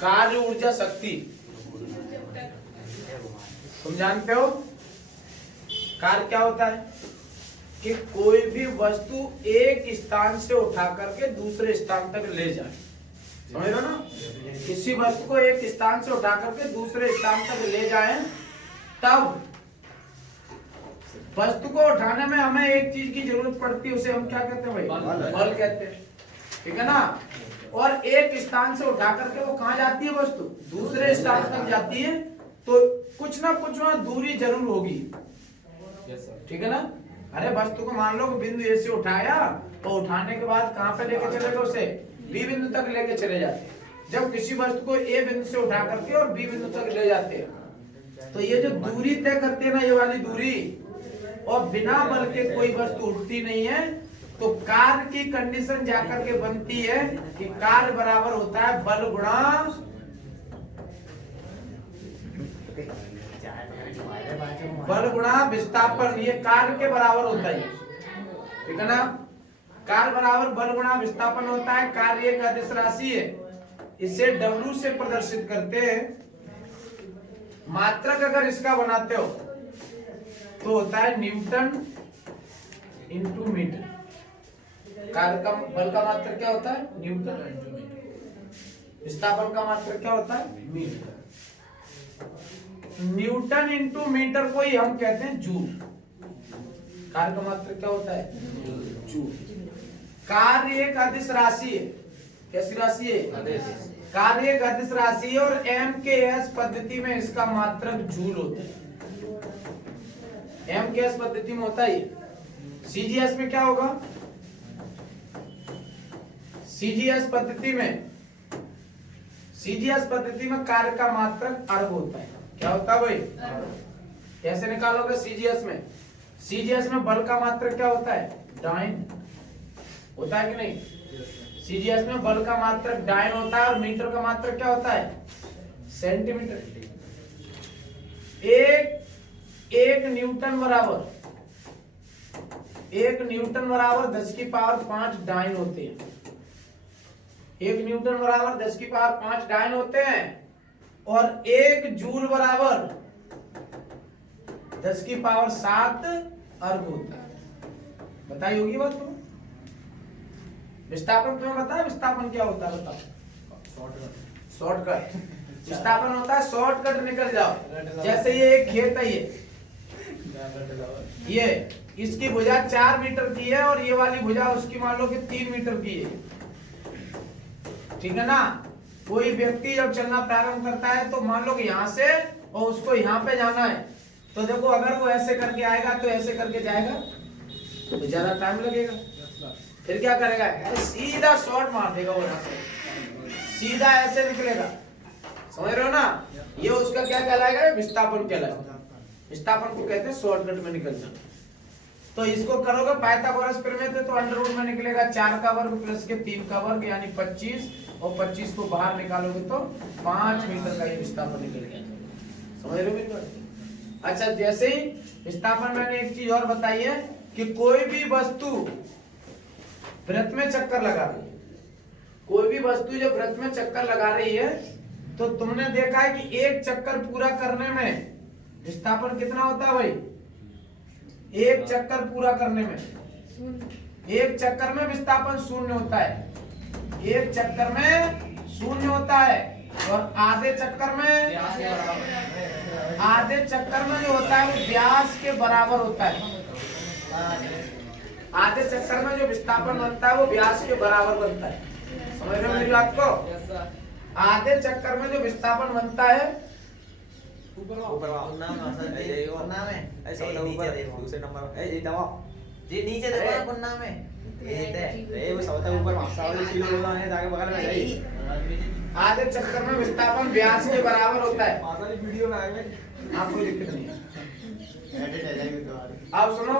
कार्य ऊर्जा शक्ति तुम जानते हो कार्य क्या होता है कि कोई भी वस्तु एक स्थान से उठा करके दूसरे स्थान तक ले जाए। समझ रहे हो ना? किसी वस्तु को एक स्थान से उठा करके दूसरे स्थान तक ले जाए, तब वस्तु को उठाने में हमें एक चीज की जरूरत पड़ती है, उसे हम क्या कहते हैं भाई? बल कहते हैं। ठीक है ना? और एक स्थान से उठा करके वो कहाँ जाती है वस्तु? दूसरे स्थान तक जाती है, तो कुछ ना कुछ वहां दूरी जरूर होगी। ठीक है ना? अरे वस्तु को मान लो बिंदु ए से उठाया, तो उठाने के बाद कहां पे लेके चले गए? उसे बी बिंदु तक लेके चले जाते हैं। जब किसी वस्तु को ए बिंदु से उठा करके और बी बिंदु तक ले जाते हैं, तो ये जो दूरी तय करते हैं ना, ये वाली दूरी, और बिना बल के कोई वस्तु उठती नहीं है। तो कार्य की कंडीशन जाकर के बनती है कि कार्य बराबर होता है बल गुणा विस्थापन। ये कार्य के बराबर होता है। ठीक है ना? कार्य बराबर बल गुणा विस्थापन होता है। कार्य एक अदिश राशि है, इसे W से प्रदर्शित करते हैं। मात्रक अगर इसका बनाते हो तो होता है न्यूटन इंटू मीटर। कार्य का बल का मात्रक क्या होता है? Newton into metre. विस्थापन का मात्रक क्या होता है? मीटर। न्यूटन इंटू मीटर को ही हम कहते हैं जूल। कार्य का मात्रक क्या होता है? जूल। कार्य एक अदिश राशि है। कैसी राशि है? अदिश। कार्य एक अदिश राशि है और MKS पद्धति में इसका मात्रक जूल होता है। MKS पद्धति में होता है। CGS में क्या होगा? CGS पद्धति में कार्य का मात्रक अर्ग होता है। क्या होता है भाई? कैसे निकालोगे CGS में बल का मात्रक क्या होता है? डाइन होता है कि नहीं? CGS में बल का मात्रक डाइन होता है और मीटर का मात्रक क्या होता है? सेंटीमीटर। एक न्यूटन बराबर 10 की पावर 5 डाइन होते हैं। 1 न्यूटन बराबर 10 की पावर 5 डाइन होते हैं और 1 जूल बराबर 10 की पावर 7 अर्ग होता है। बताई होगी बात तुम्हें? विस्थापन तुम्हें बताया? विस्थापन क्या होता है बताओ? शॉर्टकट। विस्थापन होता है शॉर्टकट, निकल जाओ। जैसे ये एक खेत है, ये इसकी भुजा 4 मीटर की है और ये वाली भुजा उसकी मान लो कि 3 मीटर की है। ठीक है ना? कोई व्यक्ति जब चलना प्रारंभ करता है तो मान लो कि यहाँ से और उसको यहाँ पे जाना है, तो देखो अगर वो ऐसे करके आएगा तो ऐसे करके जाएगा तो ज्यादा टाइम लगेगा। फिर क्या करेगा? सीधा शॉर्ट मार देगा, वो यहाँ से सीधा ऐसे निकलेगा। समझ रहे हो ना? ये उसका क्या कहलाएगा? विस्थापन कहलाएगा। विस्थापन को कहते हैं शॉर्टकट में निकल जाना। तो इसको करोगे पाइथागोरस प्रमेय से, तो अंडर रूट में निकलेगा 4 का वर्ग प्लस के 3 का वर्ग यानी 25, और 25 को बाहर निकालोगे तो 5 मीटर का ये विस्थापन निकल गया। समझ रहे हो मित्रों? अच्छा, जैसे ही विस्थापन, मैंने एक चीज और बताई है कि कोई भी वस्तु वृत्त में चक्कर लगा रही है, कोई भी वस्तु जब वृत्त में चक्कर लगा रही है, तो तुमने देखा है कि एक चक्कर पूरा करने में विस्थापन कितना होता है भाई? एक चक्कर पूरा करने में, एक चक्कर में विस्थापन 0 होता है। एक चक्कर में 0 होता है और आधे चक्कर में जो होता है वो व्यास के बराबर होता है। आधे चक्कर में जो विस्थापन बनता है वो व्यास के बराबर बनता है। समझ रहे हो मेरी बात को? आधे चक्कर में जो विस्थापन बनता है ऊपर नाम है ऐसे नीचे देखो दूसरे नंबर ए दबाओ जी नीचे देखो कौन नाम है ये वो सबसे ऊपर मासा वाली चीज बोल रहा है ताकि बगल में जाए। आधे चक्कर में विस्थापन व्यास के बराबर होता है। मासा वाली वीडियो में आएगा, आपको दिक्कत नहीं है। एडिट हो जाएगी तुम्हारी। आप सुनो,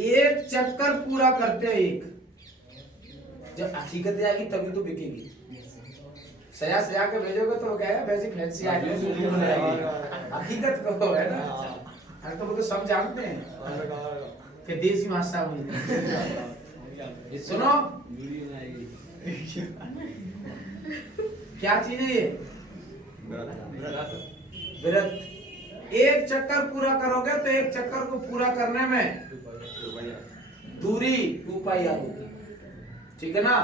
एक चक्कर पूरा करते हैं, एक जब हकीकत आएगी तभी तो बिकेगी। सजा सजा के भेजोगे तो वो कहेगा वैसी फैंसी आई हकीकत को है ना। अरे तो वो तो सब जानते हैं कि देसी भाषा में सुनो क्या चीज है ये व्रत। एक चक्कर पूरा करोगे तो एक चक्कर को पूरा करने में दूरी 2 पाई होती, ठीक है ना।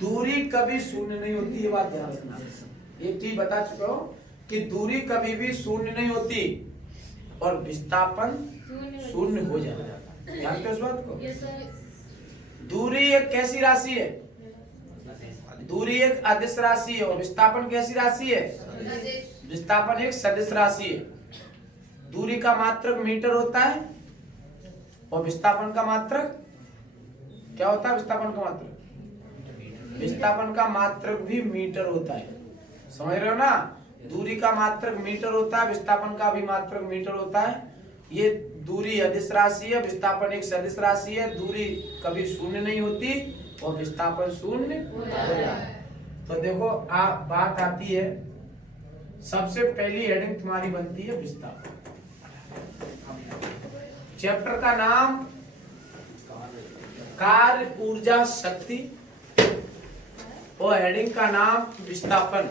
दूरी कभी शून्य नहीं होती, ये बात ध्यान रखना। एक चीज बता चुका हूं कि दूरी कभी भी शून्य नहीं होती और विस्थापन शून्य हो जाता है। जानते हो इस बात को। दूरी एक कैसी राशि है, दूरी एक अदिश राशि है और विस्थापन कैसी राशि है, विस्थापन एक सदिश राशि है। दूरी का मात्रक मीटर होता है और विस्थापन का मात्रक क्या होता है, विस्थापन का मात्रक, विस्थापन का मात्रक भी मीटर होता है। समझ रहे हो ना। दूरी का मात्रक मीटर होता है, विस्थापन का भी मात्रक मीटर होता है। ये दूरी अदिश राशि है, विस्थापन एक सदिश राशि है। दूरी कभी शून्य नहीं होती और विस्थापन शून्य होता है। तो देखो आप बात आती है, सबसे पहली हेडिंग तुम्हारी बनती है विस्थापन। चैप्टर का नाम कार्य ऊर्जा शक्ति और हेडिंग का नाम विस्थापन।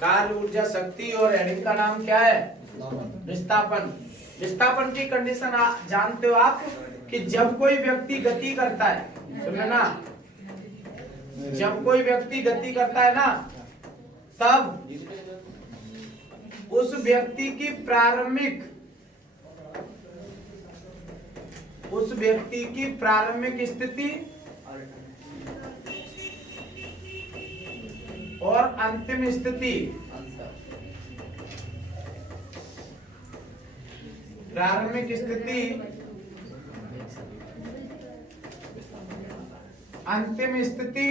कार्य ऊर्जा शक्ति और हेडिंग का नाम क्या है, विस्थापन। विस्थापन की कंडीशन जानते हो आप कि जब कोई व्यक्ति गति करता है, सुन ना, जब कोई व्यक्ति गति करता है ना, तब उस व्यक्ति की प्रारंभिक स्थिति और अंतिम स्थिति, प्रारंभिक स्थिति अंतिम स्थिति,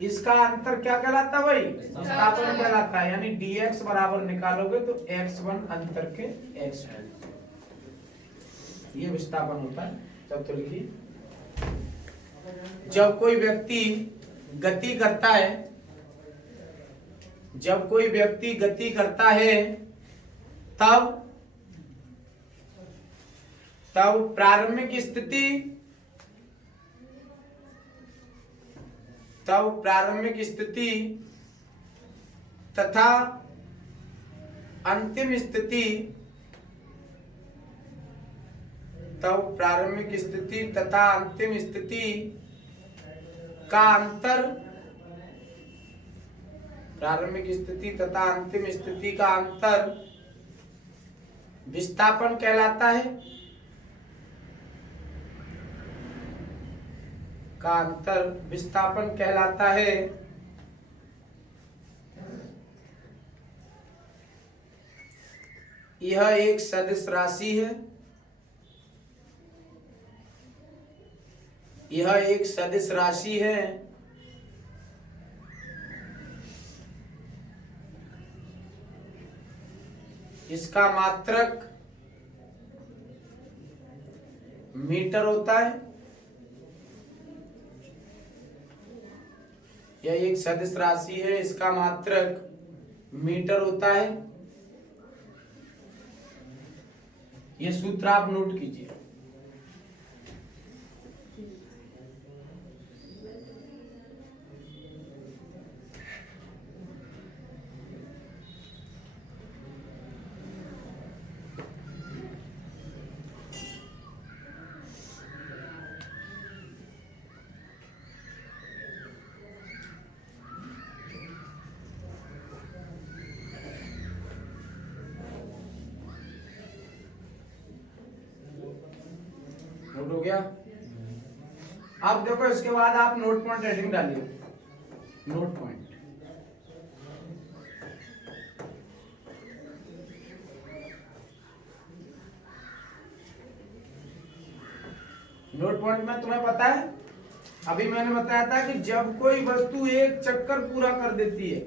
इसका अंतर क्या कहलाता है भाई, विस्थापन कहलाता है। यानी dx बराबर निकालोगे तो x1 अंतर के x2, ये विस्थापन होता है। तब तो लिखिए, जब कोई व्यक्ति गति करता है, जब कोई व्यक्ति गति करता है तब प्रारंभिक स्थिति तथा अंतिम स्थिति, प्रारंभिक स्थिति तथा अंतिम स्थिति का अंतर, प्रारंभिक स्थिति तथा अंतिम स्थिति का अंतर विस्थापन कहलाता है। का अंतर विस्थापन कहलाता है। यह एक सदिश राशि है, यह एक सदिश राशि है। इसका मात्रक मीटर होता है। यह एक सदिश राशि है, इसका मात्रक मीटर होता है। यह सूत्र आप नोट कीजिए। नोट हो गया। अब देखो इसके बाद आप नोट पॉइंट हेडिंग डालिए। नोट पॉइंट, नोट पॉइंट में तुम्हें पता है अभी मैंने बताया था कि जब कोई वस्तु एक चक्कर पूरा कर देती है,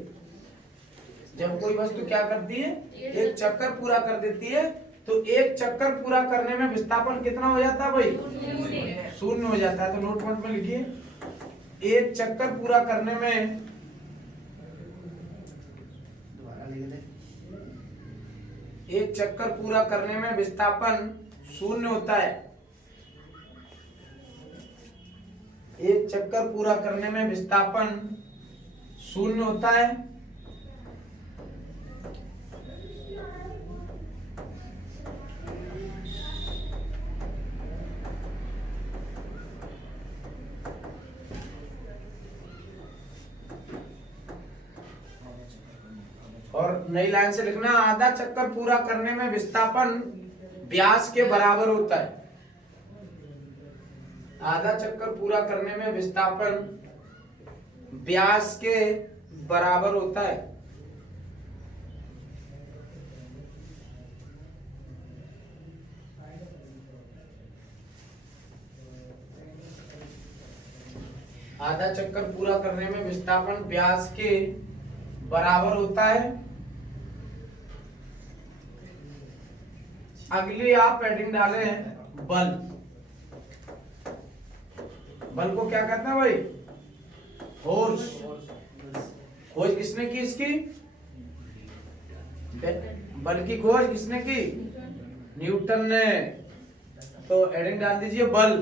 जब कोई वस्तु क्या करती है, एक चक्कर पूरा कर देती है, तो एक चक्कर पूरा करने में विस्थापन कितना हो जाता है भाई? 0 हो जाता है। तो नोट पॉइंट में लिखिए, एक चक्कर पूरा करने में एक चक्कर पूरा करने में विस्थापन 0 होता है। एक चक्कर पूरा करने में विस्थापन 0 होता है। और नई लाइन से लिखना, आधा चक्कर पूरा करने में विस्थापन व्यास के बराबर होता है। आधा चक्कर पूरा करने में विस्थापन व्यास के बराबर होता है। आधा चक्कर पूरा करने में विस्थापन व्यास के बराबर होता है। अगली आप हेडिंग डाले हैं बल। बल को क्या कहते हैं भाई? फोर्स। खोज किसने की इसकी? बल की खोज किसने की? न्यूटन ने। तो हेडिंग डाल दीजिए बल।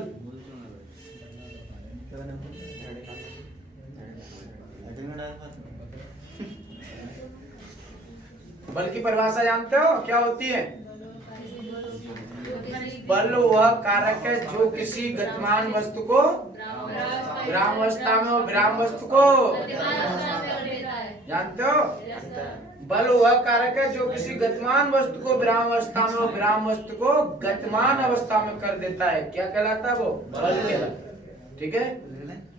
बल की परिभाषा जानते हो क्या होती है? बल वह कारक है जो किसी गतिमान वस्तु को विरामावस्था में और विराम वस्तु को, जानते हो? बल वह कारक है जो किसी गतिमान वस्तु को विरामावस्था में और विराम वस्तु को गतिमान अवस्था में कर देता है। क्या कहलाता है वो? बल कहलाता है। ठीक है,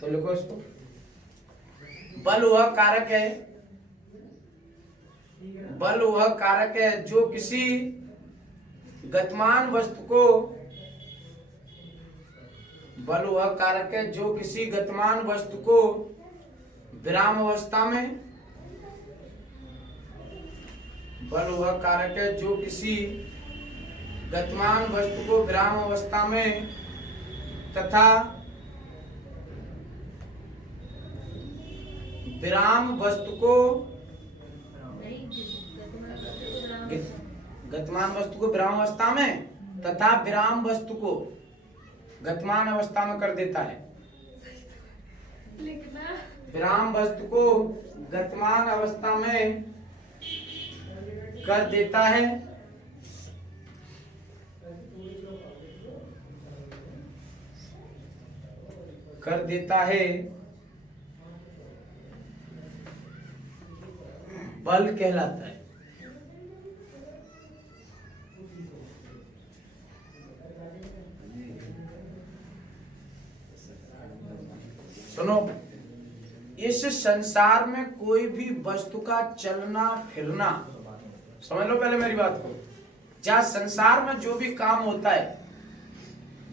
तो लिखो इसको। बल वह कारक है, बल वह कारक है जो किसी गतिमान वस्तु को, बल वह कारक है जो किसी गतिमान वस्तु को विराम अवस्था में, बल वह कारक है जो किसी गतिमान वस्तु को विराम अवस्था में तथा विराम वस्तु को, गतिमान वस्तु को विराम अवस्था में तथा विराम वस्तु को गतिमान अवस्था में कर देता है। विराम वस्तु को गतिमान अवस्था में कर देता है। कर देता है, बल कहलाता है। सुनो, इस संसार में कोई भी वस्तु का चलना फिरना, समझ लो पहले मेरी बात को, जहां संसार में जो भी काम होता है,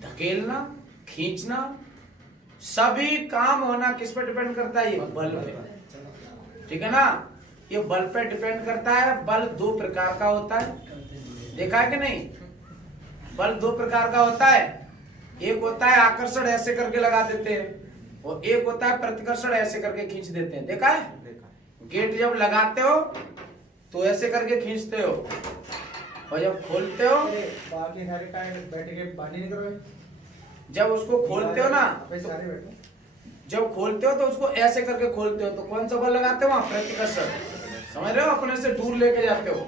धकेलना, खींचना, सभी काम होना किस पर डिपेंड करता है? ये बल पे। ठीक है ना, ये बल पे डिपेंड करता है। बल 2 प्रकार का होता है, देखा है कि नहीं? बल 2 प्रकार का होता है। एक होता है आकर्षण, ऐसे करके लगा देते हैं, और एक होता है प्रतिकर्षण, ऐसे करके खींच देते हैं। देखा है? गेट जब लगाते हो तो ऐसे करके खींचते हो, और जब खोलते हो, जब उसको खोलते हो ना, जब खोलते हो तो उसको ऐसे करके खोलते हो, तो कौन सा बल लगाते हो? वहां प्रतिकर्षण। समझ रहे हो? अपने से दूर लेके जाते हो।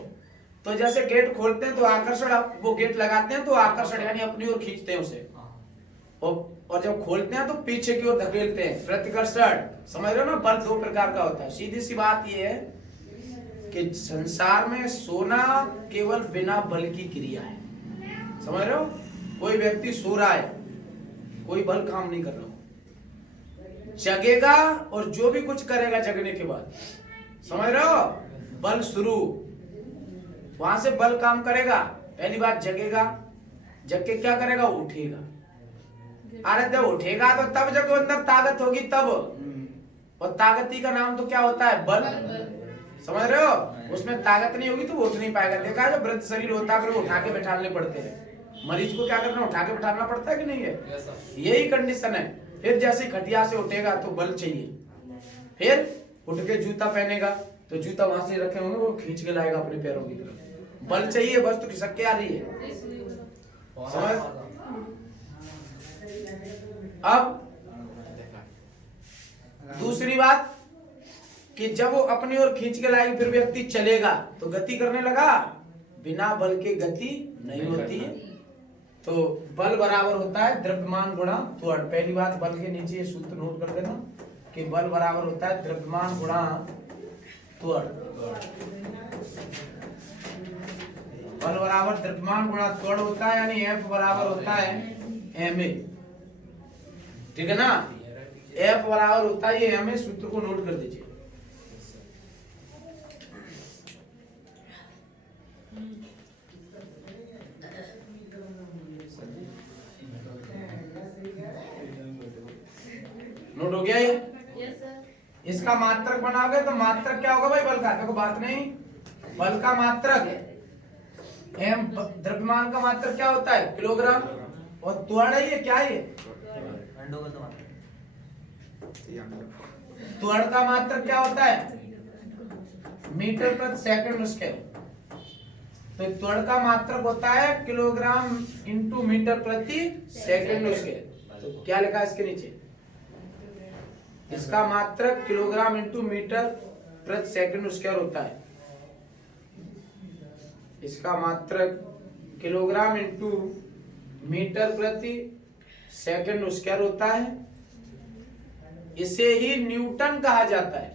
तो जैसे गेट खोलते हैं तो आकर्षण, वो गेट लगाते हैं तो आकर्षण यानी अपनी ओर खींचते हैं उसे, और जब खोलते हैं तो पीछे की ओर धकेलते हैं, प्रतिकर्षण। समझ रहे हो ना? बल 2 प्रकार का होता है। सीधी सी बात ये है कि संसार में सोना केवल बिना बल की क्रिया है। समझ रहे हो? कोई व्यक्ति सो रहा है, कोई बल काम नहीं कर रहा हो, जगेगा और जो भी कुछ करेगा जगने के बाद, समझ रहे हो? बल शुरू, वहां से बल काम करेगा। पहली बात जगेगा, जग के क्या करेगा? उठेगा। अरे जब उठेगा तो तब, जब अंदर ताकत होगी तब। और ताकती का नाम तो क्या होता है? बल। समझ रहे हो? उसमें ताकत नहीं होगी तो वो उठ नहीं पाएगा। देखा है, जो वृद्ध शरीर होता है फिर वो उठा के बैठाने पड़ते हैं। मरीज को क्या करना, उठा के बैठाना पड़ता है कि नहीं है? यही कंडीशन है। फिर जैसे खटिया से उठेगा तो बल चाहिए, फिर उठ के जूता पहनेगा तो जूता वहां से रखे होंगे, वो खींच के लाएगा अपने पैरों की तरफ। बल चाहिए, बस तो खिसक के आ रही है। समझ? अब दूसरी बात कि जब वो अपनी ओर खींच के लाएगी फिर व्यक्ति चलेगा तो गति करने लगा। बिना बल के गति नहीं होती है। तो बल बराबर होता है द्रव्यमान गुणा त्वरण। पहली बात, बल के नीचे ये सूत्र नोट कर देना कि बल बराबर होता है द्रव्यमान गुणा त्वरण। बल बराबर द्रव्यमान गुणा त्वरण होता है, यानी F बराबर होता है ma। ठीक है ना? F बराबर होता है ये ma। सूत्र को नोट कर दीजिए। नोट हो गया ये? Yes sir. इसका मात्रक बनाओगे तो मात्रक क्या होगा भाई? बल का। देखो बात नहीं, बल का मात्रक एम, द्रव्यमान का मात्रक क्या होता है? किलोग्राम। और त्वरण है ये क्या है? ये त्वरण का मात्रक क्या होता है? मीटर प्रति सेकंड स्क्वायर। तो त्वरण का मात्रक होता है किलोग्राम इंटू मीटर प्रति सेकंड स्क्वायर। तो क्या लिखा है इसके नीचे? इसका मात्रक किलोग्राम इंटू मीटर प्रति सेकंड स्क्वायर होता है। इसका मात्रक किलोग्राम इंटू मीटर प्रति सेकंड स्क्वायर होता है। इसे ही न्यूटन कहा जाता है।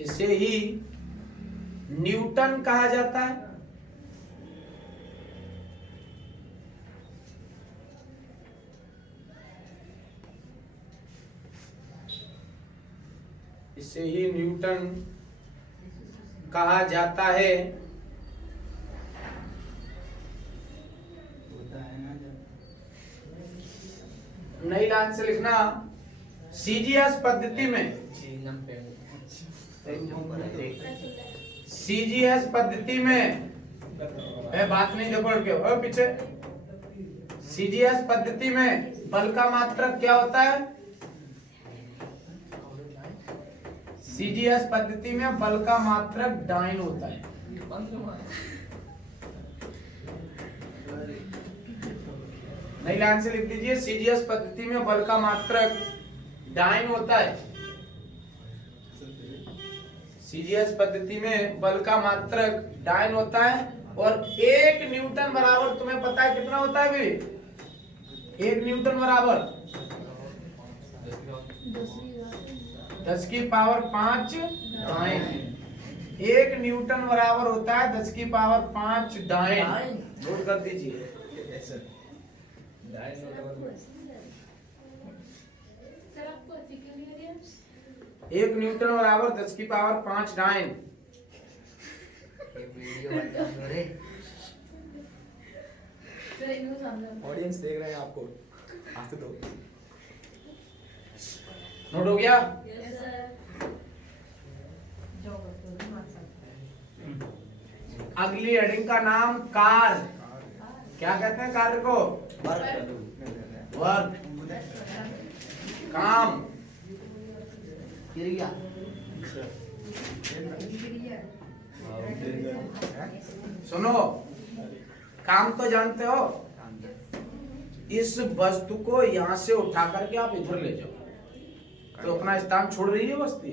इसे ही न्यूटन कहा जाता है। इसे ही न्यूटन कहा जाता है। नई लाइन से लिखना, सीजीएस पद्धति में, सीजीएस पद्धति में बात नहीं, देखो के पीछे। सीजीएस पद्धति में बल का मात्रक क्या होता है? सीजीएस पद्धति में बल का मात्रक डाइन होता है। नई लाइन से लिख दीजिए, सीजीएस पद्धति में बल का मात्रक डाइन होता है। सीजीएस पद्धति में बल का मात्रक डाइन होता है। और 1 न्यूटन बराबर, तुम्हें पता है कितना होता है भी? 1 न्यूटन बराबर 10 की पावर 5 डाइन। 1 न्यूटन बराबर होता है 10 की पावर 5 डाइन। नोट कर दीजिए। सर आपको ऐसी क्यों नहीं आ रही है? 1 न्यूटन बराबर 10 की पावर 5 डाइन। सर इनको सामने ऑडियंस देख रहे हैं आपको, हाथ दो। नोट हो गया? Yes sir. अगली हेडिंग का नाम कार। क्या कहते हैं कार्य को? वर्क, काम, क्रिया। सुनो, काम तो जानते हो। इस वस्तु को यहाँ से उठा करके आप इधर ले जाओ तो अपना स्थान छोड़ रही है वस्तु,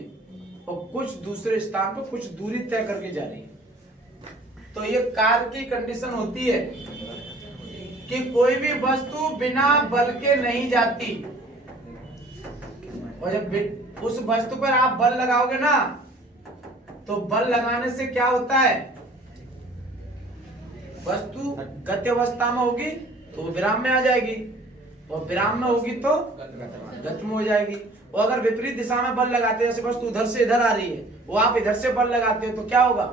और कुछ दूसरे स्थान पर कुछ दूरी तय करके जा रही है। तो ये कार की कंडीशन होती है कि कोई भी वस्तु बिना बल के नहीं जाती। और जब उस वस्तु पर आप बल लगाओगे ना, तो बल लगाने से क्या होता है? वस्तु गति अवस्था में होगी तो विराम में आ जाएगी, और विराम में होगी तो गति में हो जाएगी। और अगर विपरीत दिशा में बल लगाते हैं, जैसे वस्तु उधर से इधर आ रही है, वो आप इधर से बल लगाते हो तो क्या होगा?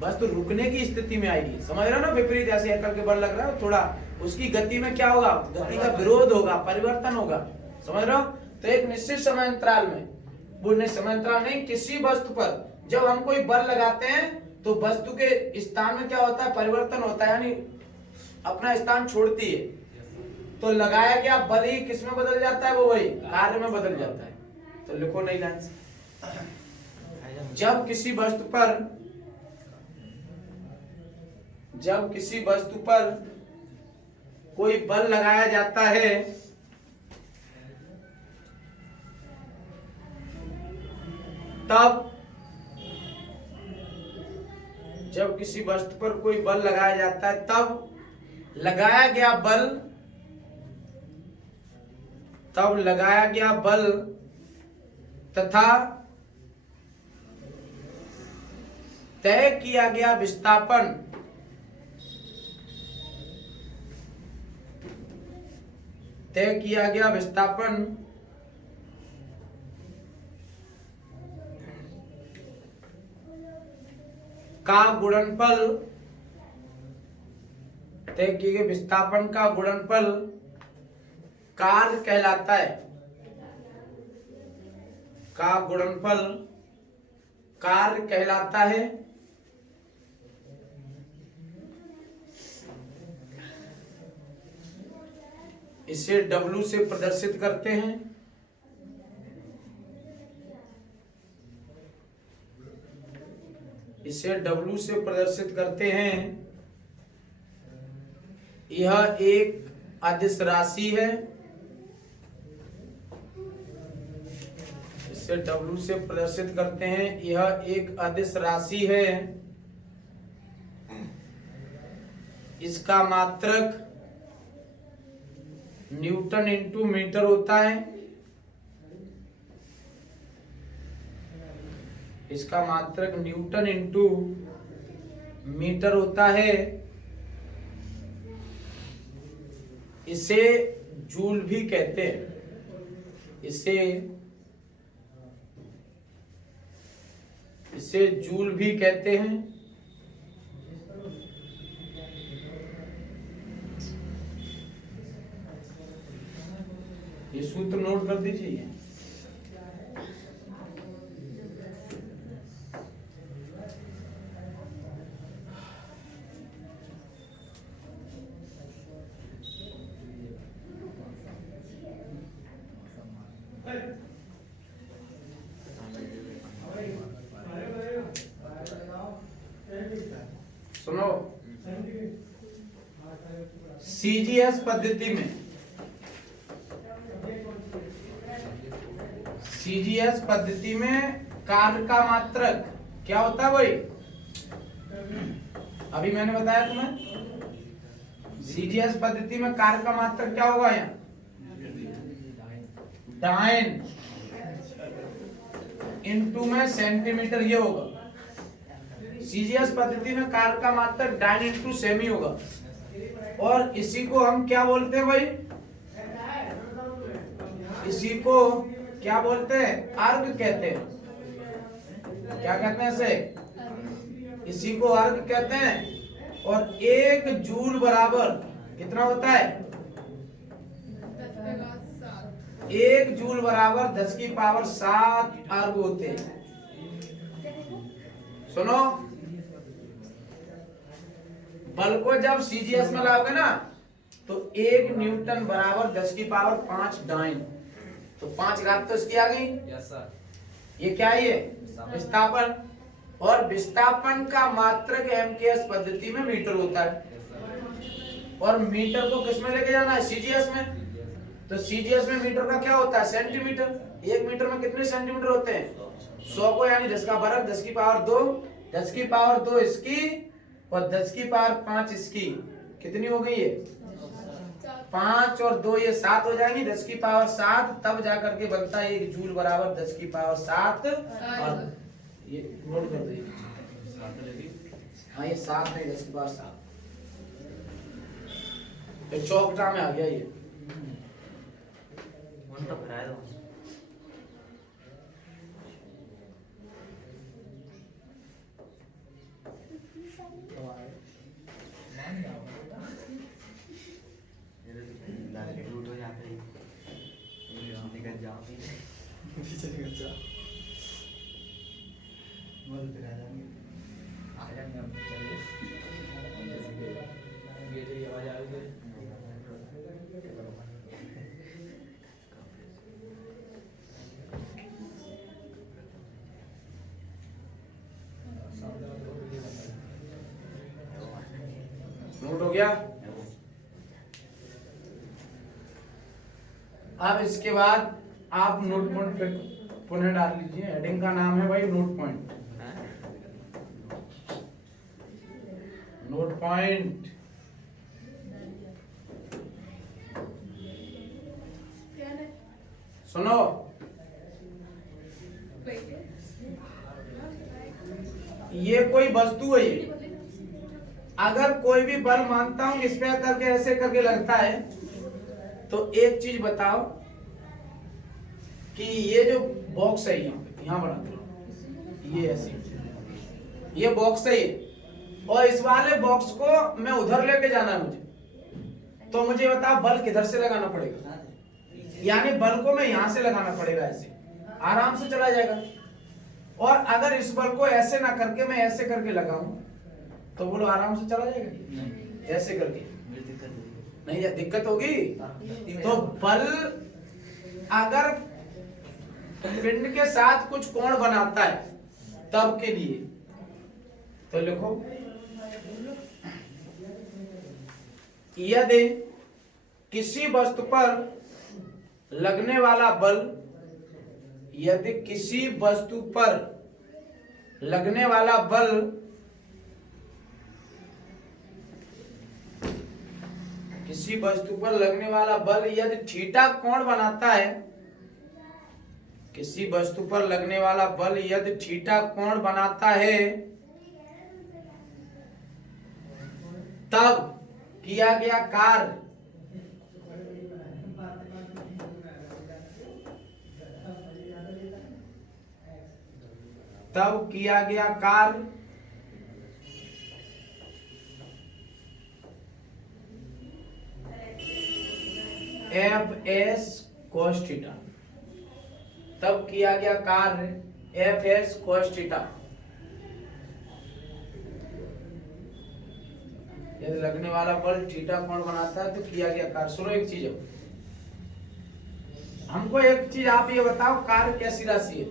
वस्तु रुकने की स्थिति में आएगी, समझ रहे हो ना, विपरीत ऐसे एकल के बल लग रहा है थोड़ा, उसकी गति में क्या होगा, गति का विरोध होगा, परिवर्तन होगा, समझ रहे हो। तो एक निश्चित समय अंतराल में, वो समय अंतराल नहीं, किसी वस्तु पर जब हम कोई बल लगाते हैं तो वस्तु के स्थान में क्या होता है, परिवर्तन होता है, यानी अपना स्थान छोड़ती है। तो लगाया गया बल ही किस में बदल जाता है, वो वही कार्य में बदल जाता है। तो लिखो नई लाइन से, जब किसी वस्तु पर कोई बल लगाया जाता है तब, जब किसी वस्तु पर कोई बल लगाया जाता है तब लगाया गया बल तथा तय किया गया विस्थापन का गुणनफल, तय किए गए विस्थापन का गुणनफल कार्य कहलाता है, का गुणनफल कार्य कहलाता है। इसे W से प्रदर्शित करते हैं। यह एक अदिश राशि है। इसे W से प्रदर्शित करते हैं, यह एक अदिश राशि है। इसका मात्रक न्यूटन इंटू मीटर होता है। इसका मात्रक न्यूटन इंटू मीटर होता है। इसे जूल भी कहते हैं। इसे जूल भी कहते हैं। ये सूत्र नोट कर दीजिए। सुनो, सीजीएस पद्धति में कार्य का मात्रक क्या होता है भाई? अभी मैंने बताया तुम्हें, सीजीएस पद्धति में कार्य का मात्रक क्या होगा? यहाँ डाइन इंटू में सेंटीमीटर ये होगा। सीजीएस पद्धति में कार्य का मात्रक डाइन इंटू सेमी होगा। और इसी को हम क्या बोलते हैं भाई? इसी को क्या बोलते हैं? अर्ग कहते हैं। क्या कहते हैं इसे? इसी को अर्ग कहते हैं। और एक जूल बराबर कितना होता है? 1 जूल बराबर 10 की पावर 7 अर्ग होते हैं। सुनो, बल को जब सीजीएस में लाओगे ना तो 1 न्यूटन बराबर 10 की पावर 5 डाइन, तो 5 घात तो इसकी आ गई। Yes sir. ये क्या है? ये विस्थापन। और विस्थापन का मात्रक एमकेएस पद्धति में मीटर होता है। और मीटर को किस में लेके जाना है? सीजीएस में। तो सीजीएस में मीटर का क्या होता है? सेंटीमीटर। 1 मीटर में कितने सेंटीमीटर होते हैं? 100 को यानी 10 का वर्ग, 10 की पावर 2, 10 की पावर 2 इसकी और 10 की पावर 5 इसकी। कितनी हो गई ये? 5 और 2 ये 7 हो जाएंगी। 10 की पावर 7 तब जाकर के बनता है 1 जूल बराबर 10 की पावर 7। और ये नोट कर दीजिए। हाँ, ये 7 नहीं, 10 की पावर 7। तो चौकटा में आ गया ये। तो कराया दो। लूट हो जाते ही निकल जाओ पीछे निकल जाओ बोल फिर आ जाएंगे अब चलिए गेट की आवाज आ रही है नोट हो गया। अब इसके बाद आप नोट पॉइंट पे पुनः डाल लीजिए। हेडिंग का नाम है भाई नोट पॉइंट। नोट पॉइंट सुनो, ये कोई वस्तु है। ये अगर कोई भी बल मानता हूं इस पे करके ऐसे करके लगता है, तो एक चीज बताओ कि ये जो बॉक्स है यहाँ बना दो, ये ऐसी ये बॉक्स है ये, और इस वाले बॉक्स को मैं उधर लेके जाना है मुझे, तो मुझे बताओ बल किधर से लगाना पड़ेगा? यानी बल को मैं यहां से लगाना पड़ेगा, ऐसे आराम से चला जाएगा। और अगर इस बल को ऐसे ना करके मैं ऐसे करके लगाऊं तो बोलो आराम से चला जाएगा? ऐसे करके नहीं, दिक्कत होगी। तो बल अगर पिंड के साथ कुछ कोण बनाता है तब के लिए, तो लिखो यदि किसी वस्तु पर लगने वाला बल, यदि किसी वस्तु पर लगने वाला बल किसी वस्तु पर लगने वाला बल यदि थीटा कोण बनाता है, किसी वस्तु पर लगने वाला बल यदि थीटा कोण बनाता है, तब किया गया कार्य एफ एस कोस थीटा, तब किया गया कार्य एफ एस कोस थीटा। यदि लगने वाला बल थीटा कोण बनाता है तो किया गया कार्य। सुनो एक चीज है, हमको एक चीज आप ये बताओ, कार्य कैसी राशि है?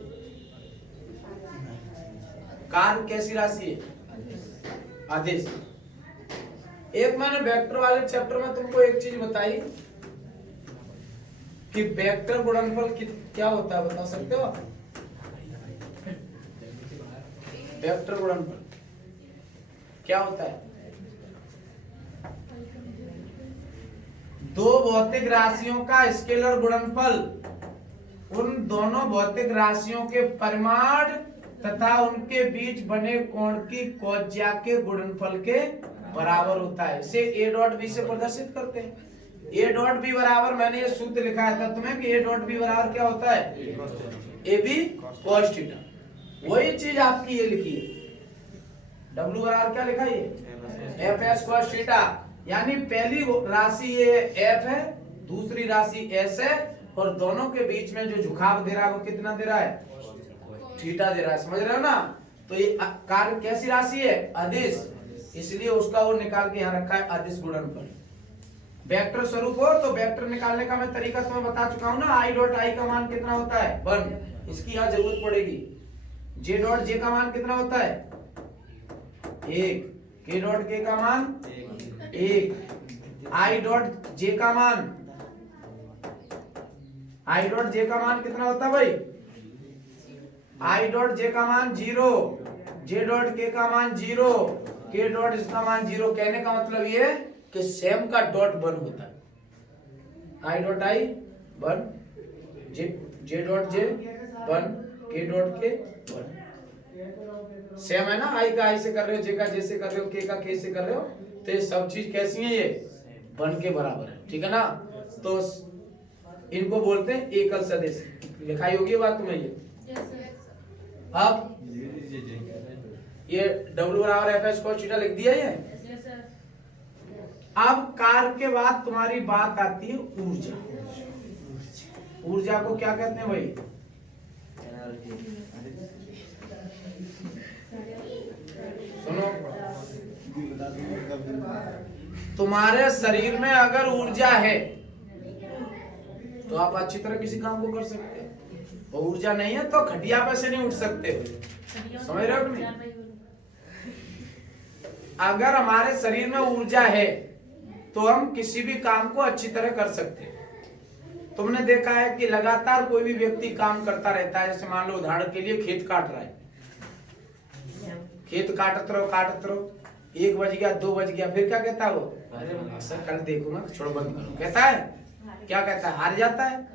कार्य कैसी राशि है? आदेश। एक मैंने वेक्टर वाले चैप्टर में तुमको एक चीज बताई कि वेक्टर गुणनफल क्या होता है, बता सकते हो? वेक्टर गुणनफल क्या होता है? दो भौतिक राशियों का स्केलर गुणनफल उन दोनों भौतिक राशियों के परिमाण तथा उनके बीच बने कोण की कोज्या के गुणनफल के बराबर होता है। इसे ए डॉट बी से प्रदर्शित करते हैं। ए डॉट बी बराबर, मैंने ये सूत्र लिखाया था तुम्हें कि ए डॉट बी बराबर क्या होता है? A B cos theta. वही चीज आपकी ये लिखी है, डब्ल्यू बराबर क्या लिखा है? F S cos theta. यानी पहली राशि ये एफ है, दूसरी राशि एस है, और दोनों के बीच में जो झुकाव दे रहा है वो कितना दे रहा है? थीटा दे रहा है। समझ रहे हो ना? तो ये कार्य कैसी राशि है? अदिश, इसलिए उसका वो निकाल के यहाँ रखा है अदिश गुणनफल। वेक्टर स्वरूप हो तो वेक्टर निकालने का मैं तरीका तुम्हें बता चुका हूं ना। आई डॉट आई का मान कितना होता है? 1। इसकी यहाँ जरूरत पड़ेगी। जे डॉट जे का मान कितना होता है? 1। के डॉट के का मान 1। आई डॉट जे का मान, आई डॉट जे का मान कितना होता है भाई? आई डॉट जे का मान 0, जे डॉट के का मान 0, के डॉट इसका मान 0। कहने का मतलब ये कि सेम का डॉट 1 होता है। I dot I 1, J dot J 1, के डॉट के 1। सेम है ना? आई का आई से कर रहे हो, जे का जे से कर रहे हो, के का के से कर रहे हो, तो ये सब चीज कैसी है? ये 1 के बराबर है। ठीक है ना? तो इनको बोलते हैं एकल सदिश। लिखाई होगी बात तुम्हें ये। अब ये W=F(h)² लिख दिया ये। Yes sir. अब कार्य के बाद तुम्हारी बात आती है ऊर्जा। ऊर्जा को क्या कहते हैं भाई? सुनो, तुम्हारे शरीर में अगर ऊर्जा है तो आप अच्छी तरह किसी काम को कर सकते हैं, और ऊर्जा नहीं है तो खटिया पे से नहीं उठ सकते। समझ रहे हो कि नहीं? अगर हमारे शरीर में ऊर्जा है तो हम किसी भी काम को अच्छी तरह कर सकते हैं। तुमने देखा है कि लगातार कोई भी व्यक्ति काम करता रहता है, जैसे मान लो उदाहरण के लिए खेत काट रहा है, खेत काटते रहो, 1 बज गया, 2 बज गया, फिर क्या कहता है वो? अरे सर कल देखूंगा, छोड़ो बंद करो, कहता है। क्या कहता है? हार जाता है,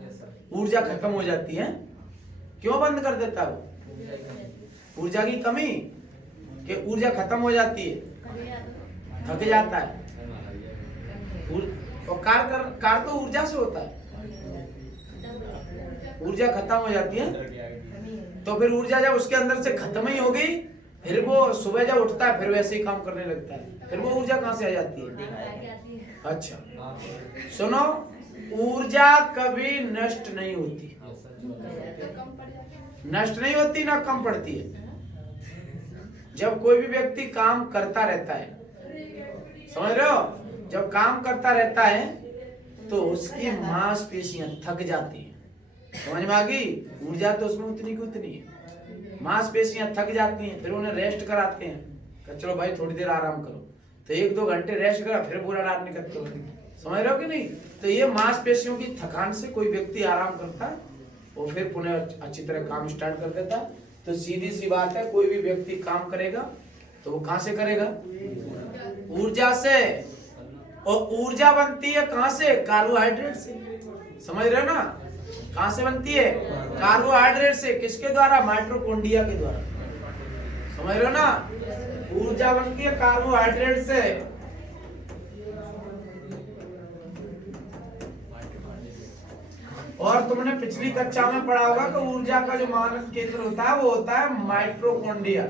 ऊर्जा खत्म हो जाती है। क्यों बंद कर देता है वो? ऊर्जा की कमी, कि ऊर्जा खत्म हो जाती है, थक जाता है। और कार्य तो ऊर्जा से होता है, ऊर्जा खत्म हो जाती है। तो फिर ऊर्जा जब उसके अंदर से खत्म ही हो गई, फिर वो सुबह जब उठता है फिर वैसे ही काम करने लगता है, फिर वो ऊर्जा कहाँ से आ जाती है? अच्छा सुनो, ऊर्जा कभी नष्ट नहीं होती, नष्ट नहीं होती ना कम पड़ती है। जब कोई भी व्यक्ति काम करता रहता है, समझ रहे हो, जब काम करता रहता है तो उसकी मांसपेशियां थक जाती हैं। समझ में आ गई? ऊर्जा तो उसमें उतनी की उतनी है, मांसपेशियां थक जाती हैं, फिर उन्हें रेस्ट कराते हैं, चलो भाई थोड़ी देर आराम करो, तो 1-2 घंटे रेस्ट करा, फिर पूरा रात निकलते हो। समझ रहे हो कि नहीं? तो ये मांसपेशियों की थकान से कोई व्यक्ति आराम करता है और फिर पुनः अच्छी तरह काम स्टार्ट कर देता है। तो सीधी सी बात है, कोई भी व्यक्ति काम करेगा तो वो कहां से करेगा? ऊर्जा से। और ऊर्जा बनती है कहां से? कार्बोहाइड्रेट से। समझ रहे हो ना? कहां से बनती है? कार्बोहाइड्रेट से। किसके द्वारा? माइटोकॉन्ड्रिया के द्वारा। समझ रहे हो ना? ऊर्जा बनती है कार्बोहाइड्रेट से। और तुमने पिछली कक्षा में पढ़ा होगा कि ऊर्जा का जो मानक केंद्र होता है वो होता है माइटोकॉन्ड्रिया।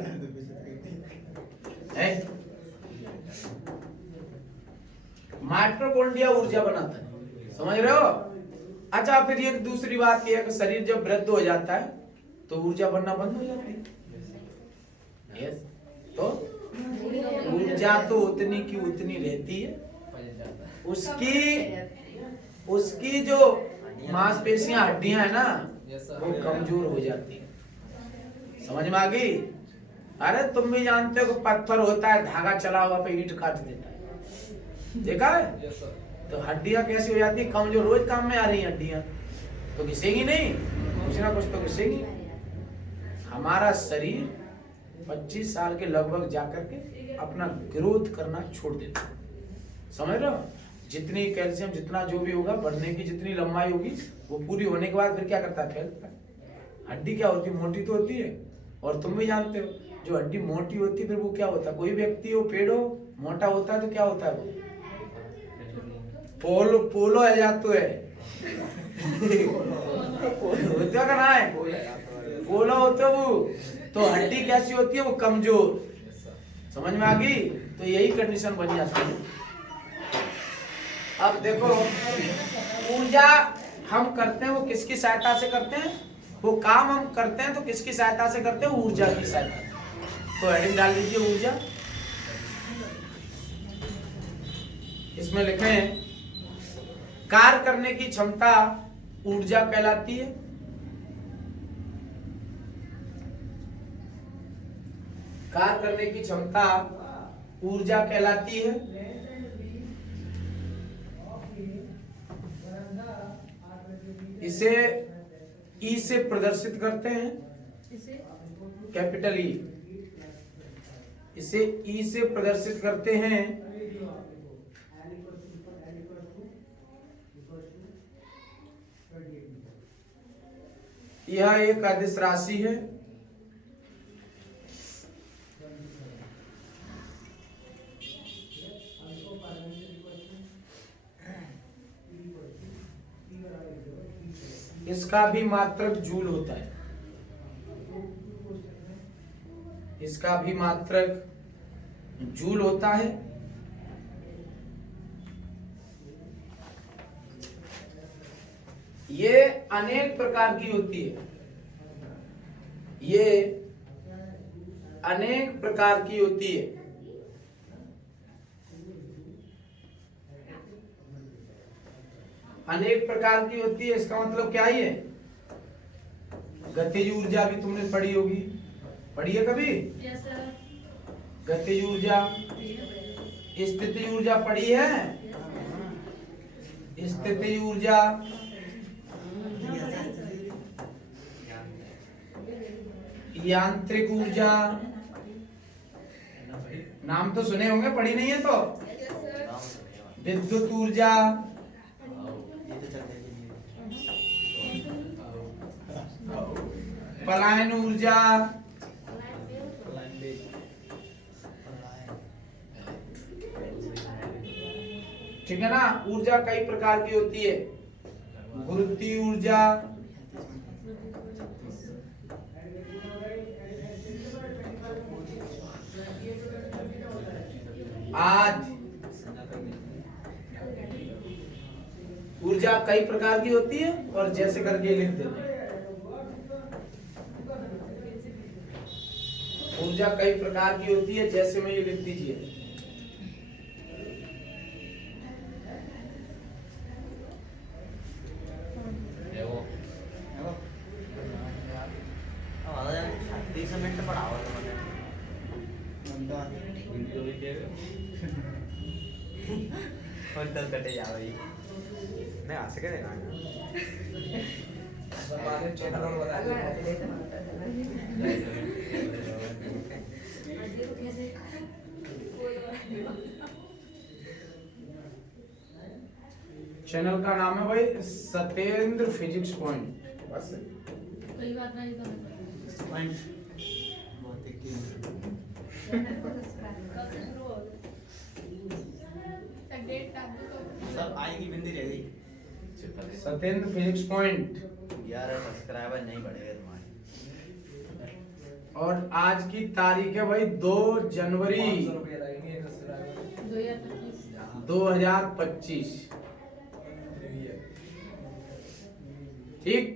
माइटोकॉन्ड्रिया ऊर्जा बनाता है। समझ रहे हो? अच्छा, फिर एक दूसरी बात यह है कि शरीर जब वृद्ध हो जाता है तो ऊर्जा बनना बंद हो जाती है। यस, तो ऊर्जा तो उतनी की उतनी रहती है। उसकी जो मांसपेशियां, हड्डियां है ना, वो कमजोर हो जाती है। समझ में आ गई? अरे तुम भी जानते हो कि पत्थर होता है, धागा चला हुआ पे ईंट काट देता है, देखा है? तो हड्डियां कैसी हो जाती है? कमजोर। रोज काम में आ रही हड्डियां तो घिसेंगी नहीं, कुछ ना कुछ तो घिसेंगी। हमारा शरीर 25 साल के लगभग जाकर के अपना ग्रोथ करना छोड़ देता है। समझ रहे हो? जितनी कैल्शियम, जितना जो भी होगा, बढ़ने की जितनी लंबाई होगी, वो पूरी होने के बाद फिर क्या करता है? फैलता है। हड्डी क्या होती है? मोटी तो होती है। और तुम भी जानते हो, जो हड्डी मोटी होती है फिर वो क्या होता है? कोई व्यक्ति हो, पेड़ हो, मोटा होता है तो क्या होता है? वो पोलो है जातो है होता का ना है, पोलो होते हो वो। तो हड्डी कैसी होती है? वो कमजोर। समझ में आ गई? तो यही कंडीशन बन जाती है। अब देखो, ऊर्जा हम करते हैं वो किसकी सहायता से करते हैं? वो काम हम करते हैं तो किसकी सहायता से करते हैं? ऊर्जा की सहायता। तो हेडिंग डाल लीजिए ऊर्जा। इसमें लिखें कार्य करने की क्षमता ऊर्जा कहलाती है। कार्य करने की क्षमता ऊर्जा कहलाती है। इसे ई से प्रदर्शित करते हैं, कैपिटल ई। इसे ई से प्रदर्शित करते हैं। यह एक अदिश राशि है। इसका भी मात्रक जूल होता है। इसका भी मात्रक जूल होता है। ये अनेक प्रकार की होती है, ये अनेक प्रकार की होती है। अनेक प्रकार की होती है, इसका मतलब क्या ही है? गतिज ऊर्जा भी तुमने पढ़ी होगी, पढ़ी है कभी? Yes sir. गतिज ऊर्जा, स्थितिज ऊर्जा पढ़ी है? स्थितिज ऊर्जा, यांत्रिक ऊर्जा, नाम तो सुने होंगे, पढ़ी नहीं है तो? विद्युत ऊर्जा, पलायन ऊर्जा, ठीक है ना। ऊर्जा कई प्रकार की होती है। गुरुत्वीय ऊर्जा, आज ऊर्जा कई प्रकार की होती है और जैसे करके लिख देते हैं। ऊर्जा कई प्रकार की होती है, जैसे में ये लिख दीजिए। मिनट पढ़ाओ कटे जा भाई नहीं आ सके देना चैनल का नाम है भाई सत्येंद्र फिजिक्स पॉइंट। बस कोई बात नहीं तो सब आएगी बिंदी रह गई। Satyendra physics point. 11 सब्सक्राइबर नहीं बढ़ेगा तुम्हारे। और आज की तारीख है भाई 2 जनवरी 2025। ठीक।